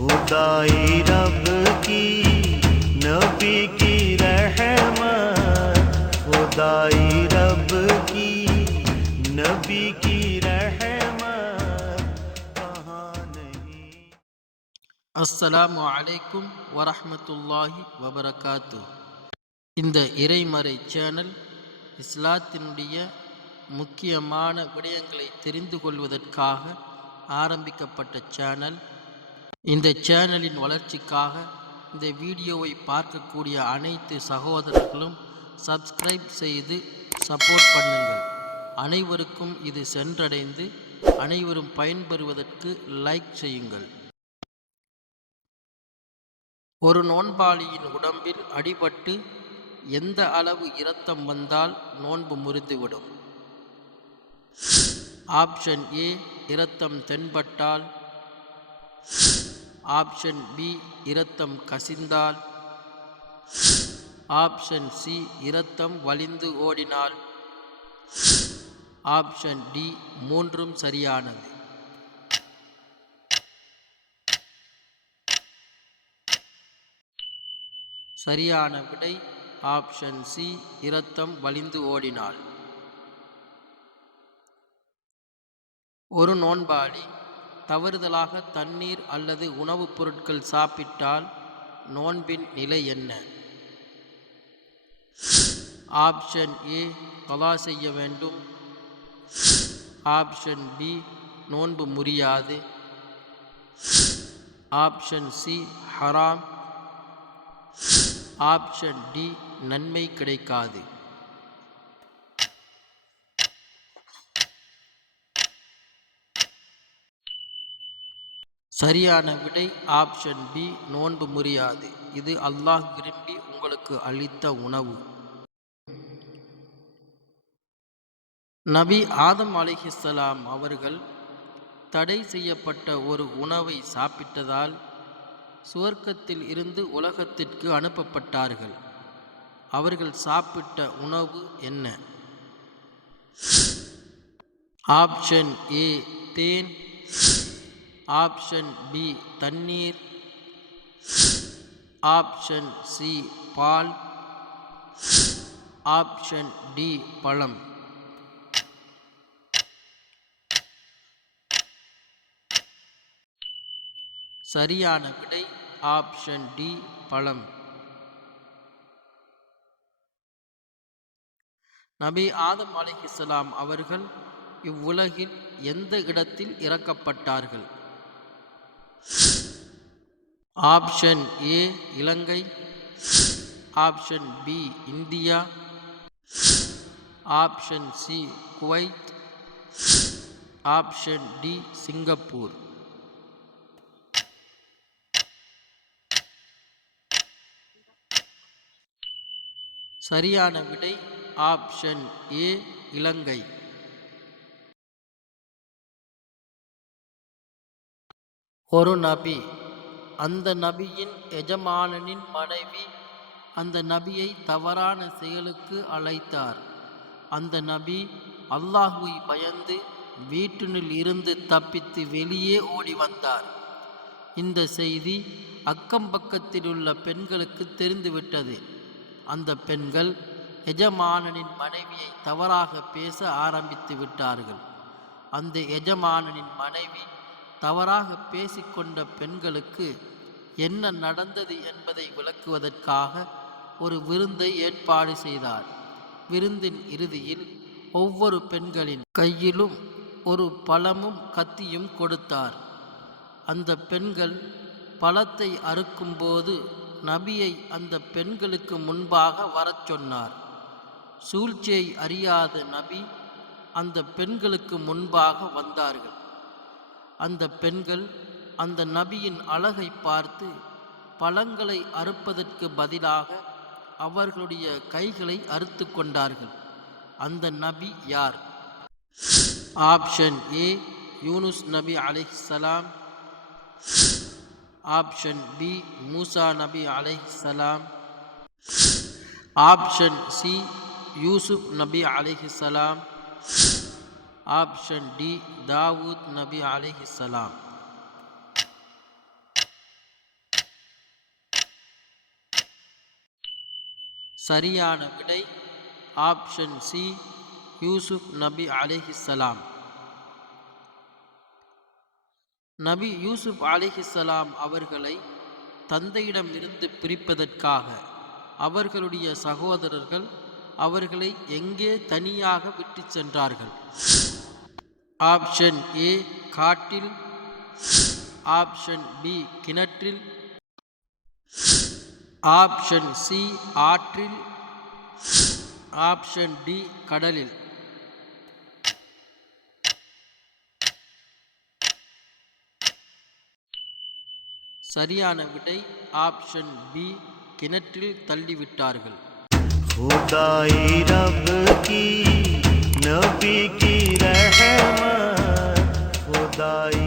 खुदाई रब की नबी की रहमत, खुदाई रब की नबी की रहमत कहाँ नहीं। அஸ்ஸலாமு அலைக்கும் வரஹ்மத்துல்லாஹி வபரகாத்து. இந்த இறைமறை சேனல் இஸ்லாத்தினுடைய முக்கியமான விடயங்களை தெரிந்து கொள்வதற்காக ஆரம்பிக்கப்பட்ட சேனல். இந்த சேனலின் வளர்ச்சிக்காக இந்த வீடியோவை பார்க்கக்கூடிய அனைத்து சகோதரர்களும் சப்ஸ்கிரைப் செய்து சப்போர்ட் பண்ணுங்கள். அனைவருக்கும் இது சென்றடைந்து அனைவரும் பயன்பெறுவதற்கு லைக் செய்யுங்கள். ஒரு நோன்பாளியின் உடம்பில் அடிபட்டு எந்த அளவு இரத்தம் வந்தால் நோன்பு முறிந்துவிடும்? ஆப்ஷன் ஏ, இரத்தம் தென்பட்டால். ஆப்ஷன் பி, இரத்தம் கசிந்தால். ஆப்ஷன் சி, இரத்தம் வழிந்து ஓடினால். ஆப்ஷன் டி, மூன்றும் சரியானது. சரியான விடை ஆப்ஷன் சி, இரத்தம் வழிந்து ஓடினால். ஒரு நோன்பாளி தவறுதலாக தண்ணீர் அல்லது உணவுப் பொருட்கள் சாப்பிட்டால் நோன்பின் நிலை என்ன? ஆப்ஷன் ஏ, கலா செய்ய வேண்டும். ஆப்ஷன் பி, நோன்பு முறியாது. ஆப்ஷன் சி, ஹராம். ஆப்ஷன் டி, நன்மை கிடைக்காது. சரியான விடை ஆப்ஷன் பி, நோன்பு முறியாது. இது அல்லாஹ் விரும்பி உங்களுக்கு அளித்த உணவு. நபி ஆதம் அலைஹிஸ்ஸலாம் அவர்கள் தடை செய்யப்பட்ட ஒரு உணவை சாப்பிட்டதால் சுவர்க்கத்தில் இருந்து உலகத்திற்கு அனுப்பப்பட்டார்கள். அவர்கள் சாப்பிட்ட உணவு என்ன? ஆப்ஷன் ஏ, தேன். ஆப்ஷன் பி, தண்ணீர். ஆப்ஷன் சி, பால். ஆப்ஷன் டி, பழம். சரியான விடை ஆப்ஷன் டி, பழம். நபி ஆதம் அலைஹிஸ்ஸலாம் அவர்கள் இவ்வுலகில் எந்த இடத்தில் இறக்கப்பட்டார்கள்? Option A, Ilangai. Option B, India. Option C, Kuwait. Option D, Singapore. சரியான விடை ஆப்ஷன் ஏ, இலங்கை. ஒரு நபி அந்த நபியின் எஜமானனின் மனைவி அந்த நபியை தவறான செயலுக்கு அழைத்தார். அந்த நபி அல்லாஹுவை பயந்து வீட்டினுள் இருந்து தப்பித்து வெளியே ஓடி வந்தார். இந்த செய்தி அக்கம்பக்கத்தில் உள்ள பெண்களுக்கு தெரிந்துவிட்டது. அந்த பெண்கள் எஜமானனின் மனைவியை தவறாக பேச ஆரம்பித்து விட்டார்கள். அந்த எஜமானனின் மனைவி தவறாக பேசிக்கொண்ட பெண்களுக்கு என்ன நடந்தது என்பதை விளக்குவதற்காக ஒரு விருந்தை ஏற்பாடு செய்தார். விருந்தின் இறுதியில் ஒவ்வொரு பெண்களின் கையிலும் ஒரு பழமும் கத்தியும் கொடுத்தார். அந்த பெண்கள் பழத்தை அறுக்கும்போது நபியை அந்த பெண்களுக்கு முன்பாக வரச் சொன்னார். சூழ்ச்சியை அறியாத நபி அந்த பெண்களுக்கு முன்பாக வந்தார்கள். அந்த பெண்கள் அந்த நபியின் அழகை பார்த்து பழங்களை அறுப்பதற்கு பதிலாக அவர்களுடைய கைகளை அறுத்து கொண்டார்கள். அந்த நபி யார்? ஆப்ஷன் ஏ, யூனுஸ் நபி அலைஹிஸ்ஸலாம். ஆப்ஷன் பி, மூசா நபி அலைஹிஸ்ஸலாம். ஆப்ஷன் சி, யூசுப் நபி அலைஹிஸ்ஸலாம். ஆப்ஷன் டி, தாவூத் நபி அலைஹிஸ்ஸலாம். சரியான விடை ஆப்ஷன் சி, யூசுப் நபி அலைஹிஸ்ஸலாம். நபி யூசுப் அலைஹிஸ்ஸலாம் அவர்களை தந்தையிடம் இருந்து பிரிப்பதற்காக அவர்களுடைய சகோதரர்கள் அவர்களை எங்கே தனியாக விட்டுச் சென்றார்கள்? ஆப்ஷன் ஏ, காட்டில். ஆப்ஷன் பி, கிணற்றில். ஆப்ஷன் சி, ஆற்றில். ஆப்ஷன் டி, கடலில். சரியான விடை ஆப்ஷன் பி, கிணற்றில் தள்ளிவிட்டார்கள். खुदाई रब की नबी की रहमत खुदाई